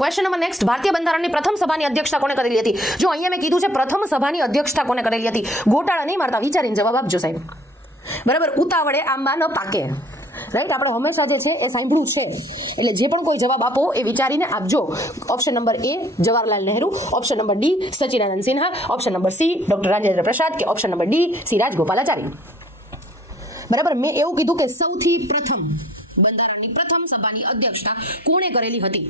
Question number next, ભારતીય બંધારણની પ્રથમ સભાની અધ્યક્ષતા કોને કરેલી હતી? જો અહીંયા મેં કીધું છે પ્રથમ સભાની અધ્યક્ષતા કોને કરેલી હતી, ગોટાળા નહીં મારતા, વિચારીને જવાબ આપજો સાહેબ. બરાબર, ઉતાવળે આંબા ન પાકે. રાઈટ, આપણે હંમેશા જે છે એ સાંભળ્યું છે, એટલે જે પણ કોઈ જવાબ આપો એ વિચારીને આપજો. Option number A Jawaharlal Nehru, option number D Sachchidananda Sinha, option number C doctor Rajendra Prasad કે option number D C Rajagopalachari. બરાબર, મેં એવું કીધું કે સૌથી પ્રથમ બંધારણની પ્રથમ સભાની અધ્યક્ષતા કોણે કરેલી હતી?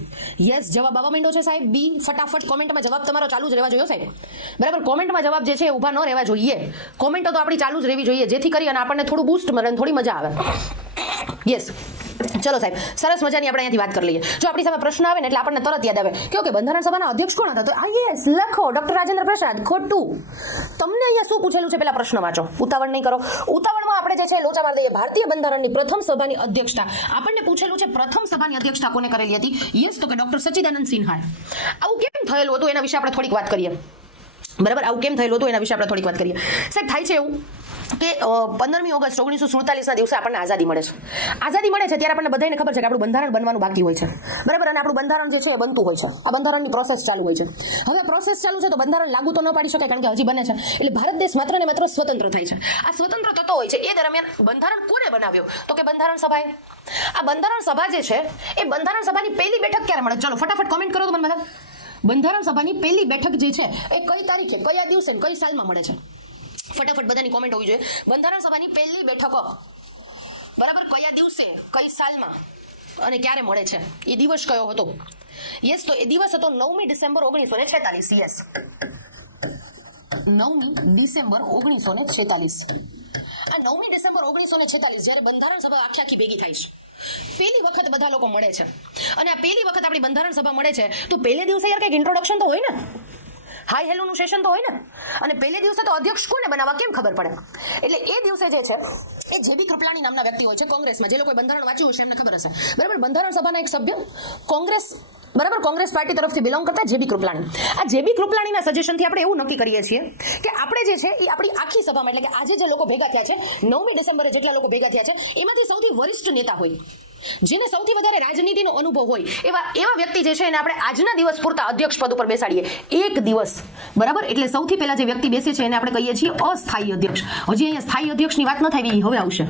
યસ જવાબ આવવા માંડ્યો છે સાહેબ. બી ફટાફટ કોમેન્ટમાં જવાબ તમારો ચાલુ જ રહેવા જોઈએ સાહેબ. બરાબર, કોમેન્ટમાં જવાબ જે છે એ ઊભા ન રહેવા જોઈએ. કોમેન્ટો તો આપણી ચાલુ જ રહેવી જોઈએ, જેથી કરી અને આપણને થોડું બૂસ્ટ મળે અને થોડી મજા આવે. યસ, ચલો સાહેબ, સરસ મજાની આપણે અહીંયાથી વાત કરી લઈએ. જો આપણી સામે પ્રશ્ન આવે ને એટલે આપણને તરત યાદ આવે કે ઓકે બંધારણ સભાના અધ્યક્ષ કોણ હતા? તો યસ લખો ડોક્ટર રાજેન્દ્ર પ્રસાદ. ખોટું. તમને અહીંયા શું પૂછેલું છે પેલા પ્રશ્ન વાંચો, ઉતાવળ નહીં કરો. ઉતાવળમાં આપણે જે છે લોચા મારી દઈએ. ભારતીય બંધારણની પ્રથમ સભાની અધ્યક્ષતા આપણને પૂછેલું છે પ્રથમ સભાની અધ્યક્ષતા કોને કરેલી હતી? યસ તો કે ડોક્ટર સચિદાનંદ સિન્હાએ. આવું કેમ થયેલું હતું એના વિશે આપણે થોડીક વાત કરીએ. બરાબર, આવું કેમ થયેલું હતું એના વિશે આપણે થોડીક વાત કરીએ. સાહેબ થાય છે એવું કે 15મી ઓગસ્ટ 1947ના દિવસે આપણને આઝાદી મળે છે. આઝાદી મળે છે ત્યારે આપણને બધાને ખબર છે કે આપણું બંધારણ બનવાનું બાકી હોય છે. બરાબર, અને આપણું બંધારણ જે છે એ બનતું હોય છે. આ બંધારણની પ્રોસેસ ચાલુ હોય છે. હવે પ્રોસેસ ચાલુ છે તો બંધારણ લાગુ તો ન પાડી શકાય, કારણ કે હજી બને છે. એટલે ભારત દેશ માત્ર ને માત્ર સ્વતંત્ર થાય છે. આ સ્વતંત્ર થતો હોય છે એ દરમિયાન બંધારણ કોને બનાવ્યો? તો કે બંધારણ સભાએ. આ બંધારણ સભા જે છે એ બંધારણ સભાની પહેલી બેઠક ક્યારે મળે? ચલો ફટાફટ કોમેન્ટ કરો તો મને બધા. બંધારણ સભાની પહેલી બેઠક જે છે એ કઈ તારીખે, કયા દિવસે, કઈ સાલમાં મળે છે? ફટાફટ બધાની કોમેન્ટ હોવી જોઈએ. બંધારણ સભાની પહેલી બેઠકો બરાબર કયા દિવસે, કઈ સાલમાં અને ક્યારે મળે છે? એ દિવસ કયો હતો? યસ તો એ દિવસ હતો 9મી ડિસેમ્બર 1946. યસ 9મી ડિસેમ્બર 1946. આ 9મી ડિસેમ્બર 1946 જ્યારે બંધારણ સભા આખી ભેગી થાય છે, પહેલી વખત બધા લોકો મળે છે. અને આ પહેલી વખત આપણી બંધારણ સભા મળે છે તો પહેલે દિવસે યાર કંઈક ઇન્ટ્રોડક્શન તો હોય ને, હાઈ હેલો નું સેશન તો હોય ને. અને પહેલે દિવસે તો અધ્યક્ષ કોને બનાવવા કેમ ખબર પડે? એટલે એ દિવસે જે છે એ જેબી કૃપલાણી નામના વ્યક્તિ હોય છે કોંગ્રેસમાં. જે લોકોએ બંધારણ વાંચ્યું હશે એમને ખબર હશે. બરાબર, બંધારણ સભાના એક સભ્ય કોંગ્રેસ, બરાબર, કોંગ્રેસ પાર્ટી તરફથી બિલોંગ કરતા જેબી કૃપલાણી. આ જેબી કૃપલાણીના સજેશનથી આપણે એવું નક્કી કરીએ છીએ કે આપણે જે છે એ આપણી આખી સભામાં, એટલે કે આજે જે લોકો ભેગા થયા છે 9મી ડિસેમ્બરે જેટલા લોકો ભેગા થયા છે એમાંથી સૌથી વરિષ્ઠ નેતા હોય, જેને સૌથી વધારે રાજનીતિનો અનુભવ હોય, એવા વ્યક્તિ જે છે એને આપણે આજના દિવસ પૂરતા અધ્યક્ષ પદ ઉપર બેસાડીએ. એક દિવસ, બરાબર. એટલે સૌથી પહેલા જે વ્યક્તિ બેસે છે એને આપણે કહીએ છીએ અસ્થાયી અધ્યક્ષ. હજી અહીંયા સ્થાયી અધ્યક્ષની વાત ન થઈ, હવે આવશે.